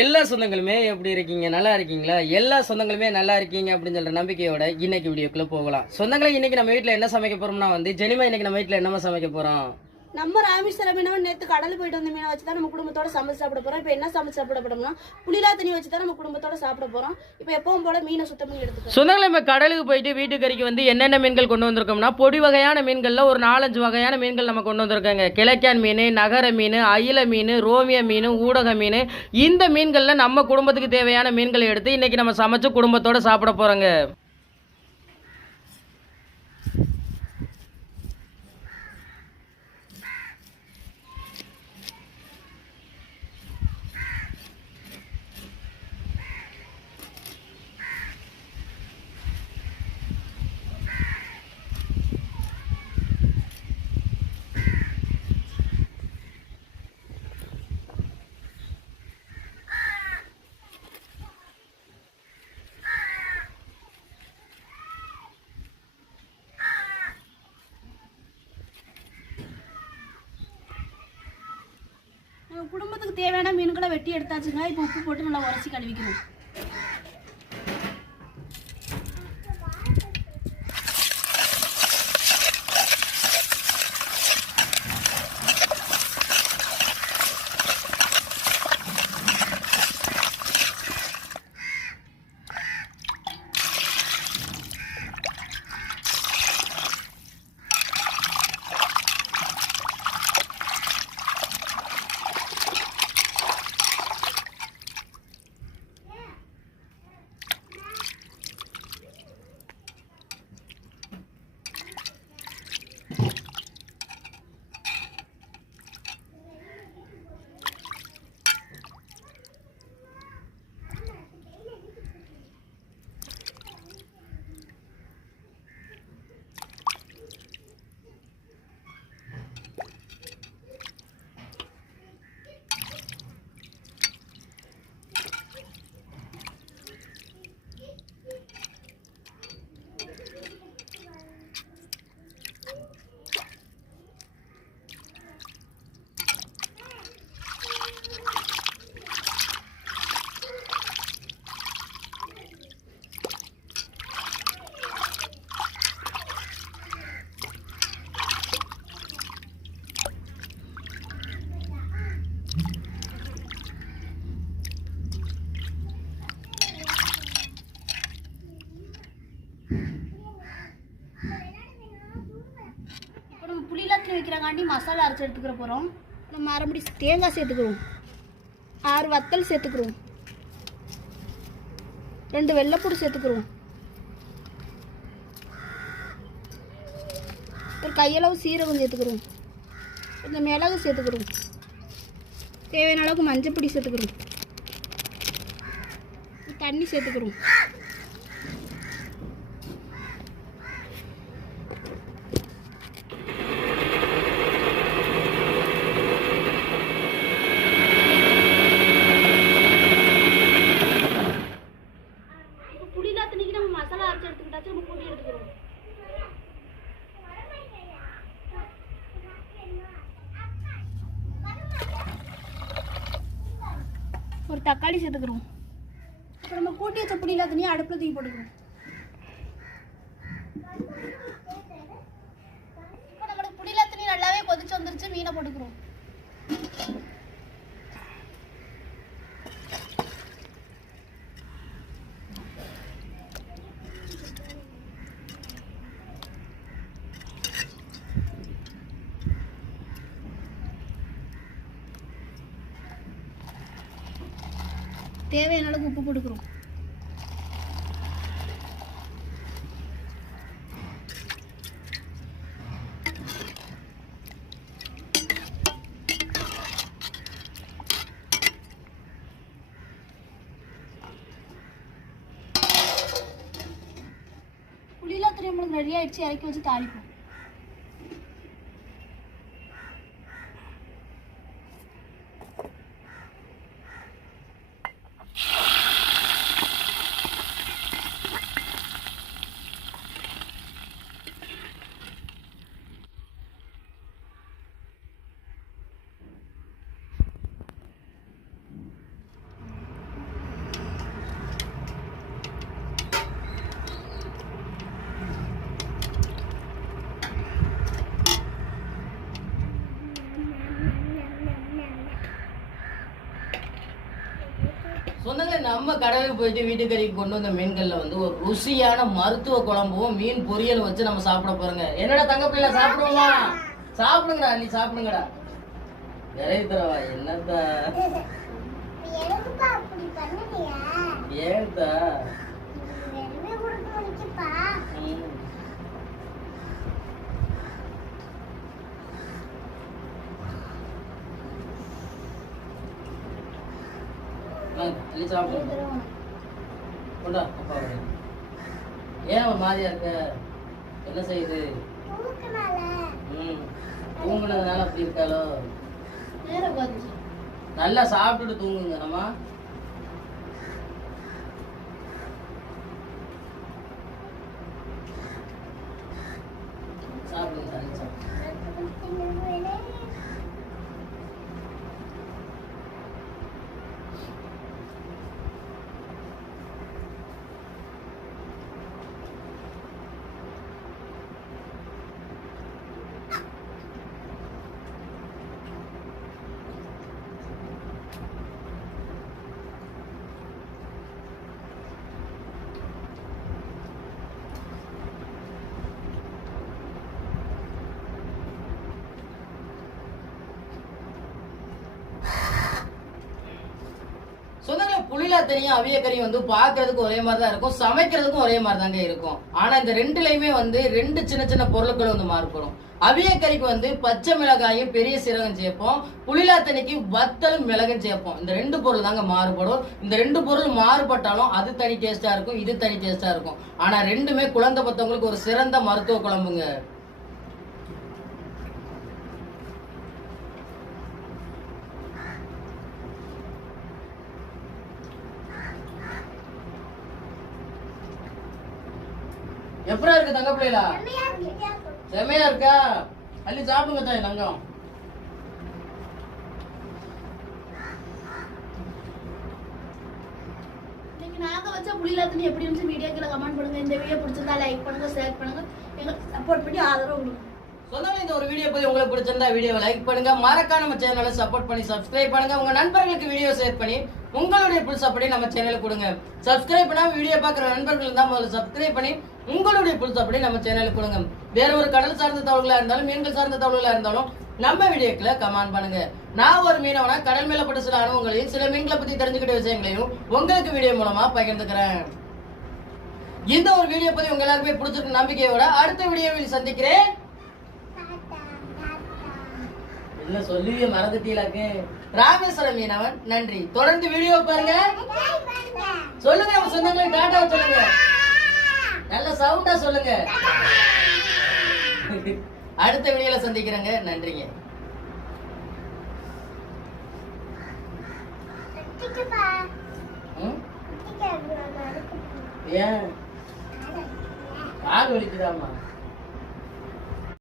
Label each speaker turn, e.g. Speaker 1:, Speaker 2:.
Speaker 1: எல்லா சொந்தங்களுமே எப்படி இருக்கீங்க நல்லா இருக்கீங்களா எல்லா சொந்தங்களுமே நல்லா இருக்கீங்க அப்படின்னு சொல்ற நம்பிக்கையோட இன்னைக்கு வீடியோக்குள்ள போகலாம் சொந்தங்களை இன்னைக்கு நம்ம வீட்டில் என்ன சமைக்க போறோம்னா வந்து ஜெனிமா இன்னைக்கு நம்ம வீட்டில் என்னமா சமைக்க போறோம்
Speaker 2: நம்ம ராமேஸ்வரம் மீனவன் நேற்று கடல் போயிட்டு வந்த மீனை வச்சு தான் நம்ம குடும்பத்தோட சமைச்சு சாப்பிட போகிறோம் இப்போ என்ன சமைச்சு சாப்பிட போகிறோம்னா புளிலா தண்ணி வச்சு தான் நம்ம குடும்பத்தோட சாப்பிட போகிறோம் இப்போ எப்பவும் போல மீனை சுத்தம் பண்ணி எடுத்துக்கோ
Speaker 1: சொந்தங்களை இப்போ கடலுக்கு போயிட்டு கறிக்கு வந்து என்னென்ன மீன்கள் கொண்டு வந்திருக்கோம்னா பொடி வகையான மீன்களில் ஒரு நாலஞ்சு வகையான மீன்கள் நம்ம கொண்டு வந்திருக்கோங்க கிழக்கான் மீன் நகர மீன் அயில மீன் ரோமிய மீன் ஊடக மீன் இந்த மீன்களில் நம்ம குடும்பத்துக்கு தேவையான மீன்களை எடுத்து இன்றைக்கி நம்ம சமைச்சு குடும்பத்தோடு சாப்பிட போகிறோங்க
Speaker 2: குடும்பத்துக்கு தேவையான மீன்களை வெட்டி எடுத்தாச்சுங்க இப்போ உப்பு போட்டு நல்லா உரைச்சி கழுவிக்கணும் முன்னாடி மசாலா அரைச்சி எடுத்துக்கிற போகிறோம் நம்ம அரைப்படி தேங்காய் சேர்த்துக்கிறோம் ஆறு வத்தல் சேர்த்துக்கிறோம் ரெண்டு வெள்ளைப்பூடு சேர்த்துக்கிறோம் ஒரு கையளவு சீரகம் சேர்த்துக்கிறோம் கொஞ்சம் மிளகு சேர்த்துக்கிறோம் தேவையான அளவுக்கு மஞ்சப்பொடி சேர்த்துக்கிறோம் தண்ணி சேர்த்துக்கிறோம் தக்காளி சேர்த்துக்கிறோம் இப்போ நம்ம கூட்டி வச்ச புளி இல்லாத அடுப்பில் தூக்கி போட்டுக்கிறோம் இப்போ நம்மளுக்கு புளியில தண்ணி நல்லாவே கொதிச்சு வந்துருச்சு மீனை போட்டுக்கிறோம் தேவையான அளவுக்கு உப்பு போட்டுக்கிறோம் புளியெல்லாம் திரையும் ரெடி ஆகிடுச்சு இறக்கி வச்சு தாளிப்போம்
Speaker 1: சொந்தங்களை நம்ம கடவுள் போயிட்டு வீட்டுக்கறிக்கு கொண்டு வந்த மீன்களில் வந்து ஒரு ருசியான மருத்துவ குழம்பும் மீன் பொரியல் வச்சு நம்ம சாப்பிட போறோங்க என்னடா தங்க பிள்ளை சாப்பிடுவோமா சாப்பிடுங்கடா நீ சாப்பிடுங்கடா நிறைய தரவா என்னத்தா ஏன்தா ஏன் அவன் இருக்க என்ன செய்யுது ம் தூங்குனதுனால அப்படி இருக்காளோ நல்லா சாப்பிட்டுட்டு தூங்குங்க நம்ம சொந்தங்களை புளிலா தனியும் அவிய வந்து பாக்குறதுக்கு ஒரே மாதிரி தான் இருக்கும் சமைக்கிறதுக்கும் ஒரே மாதிரி தாங்க இருக்கும் ஆனா இந்த ரெண்டுலயுமே வந்து ரெண்டு சின்ன சின்ன பொருட்கள் வந்து மாறுபடும் அவிய வந்து பச்சை மிளகாயும் பெரிய சீரகம் சேர்ப்போம் புளிலா தனிக்கு வத்தலும் மிளகும் சேர்ப்போம் இந்த ரெண்டு பொருள் தாங்க மாறுபடும் இந்த ரெண்டு பொருள் மாறுபட்டாலும் அது தனி டேஸ்டா இருக்கும் இது தனி டேஸ்டா இருக்கும் ஆனா ரெண்டுமே குழந்தை பத்தவங்களுக்கு ஒரு சிறந்த மருத்துவ குழம்புங்க எப்படா இருக்கு தங்க பிள்ளைகளா செம்மையா இருக்கா அள்ளி சாப்பிடுங்க தாய் தங்கம்
Speaker 2: நாங்க வச்ச புளியில தண்ணி எப்படி இருந்துச்சு வீடியோ கீழே கமெண்ட் பண்ணுங்க இந்த வீடியோ பிடிச்சிருந்தா லைக் பண்ணுங்க ஷேர் பண்ணுங்க எங்களுக்கு சப்போர்ட் பண்ணி ஆதரவு கொடுங்க
Speaker 1: சொந்தங்கள் இந்த ஒரு வீடியோ பத்தி உங்களுக்கு பிடிச்சிருந்தா வீடியோ லைக் பண்ணுங்க மறக்காம நம்ம சேனலை சப்போர்ட் பண்ணி சப்ஸ்கிரைப் பண்ணுங்க உங்க நண்பர்களுக்கு வீடியோ ஷேர் பண்ணி உங்களுடைய புல்ஸ் அப்படி நம்ம சேனலுக்கு கொடுங்க சப்ஸ்கிரைப் பண்ணா வீடியோ பார்க்குற நண்பர்கள் தான் முதல்ல சப்ஸ்கிரைப் பண்ணி உங்களுடைய புல்ஸ் அப்படி நம்ம சேனலுக்கு கொடுங்க வேற ஒரு கடல் சார்ந்த தவறுகளா இருந்தாலும் மீன்கள் சார்ந்த தவறுகளா இருந்தாலும் நம்ம வீடியோக்களை கமெண்ட் பண்ணுங்க நான் ஒரு மீனவனா கடல் மேல பட்டு சில அனுபவங்களையும் சில மீன்களை பத்தி தெரிஞ்சுக்கிட்ட விஷயங்களையும் உங்களுக்கு வீடியோ மூலமா பகிர்ந்துக்கிறேன் இந்த ஒரு வீடியோ பத்தி உங்க எல்லாருமே பிடிச்சிருக்க நம்பிக்கையோட அடுத்த வீடியோவில் சந்திக்கிறேன் என்ன சொல்லியே மறந்துட்டீங்களாக்கு ராமேஸ்வரம் மீனவன் நன்றி தொடர்ந்து வீடியோ பாருங்க சொல்லுங்க நம்ம சொந்தங்களுக்கு டாடா சொல்லுங்க நல்ல சவுண்டா சொல்லுங்க அடுத்த வீடியோல சந்திக்கிறேங்க நன்றிங்க ஏன் கால் வலிக்குதாமா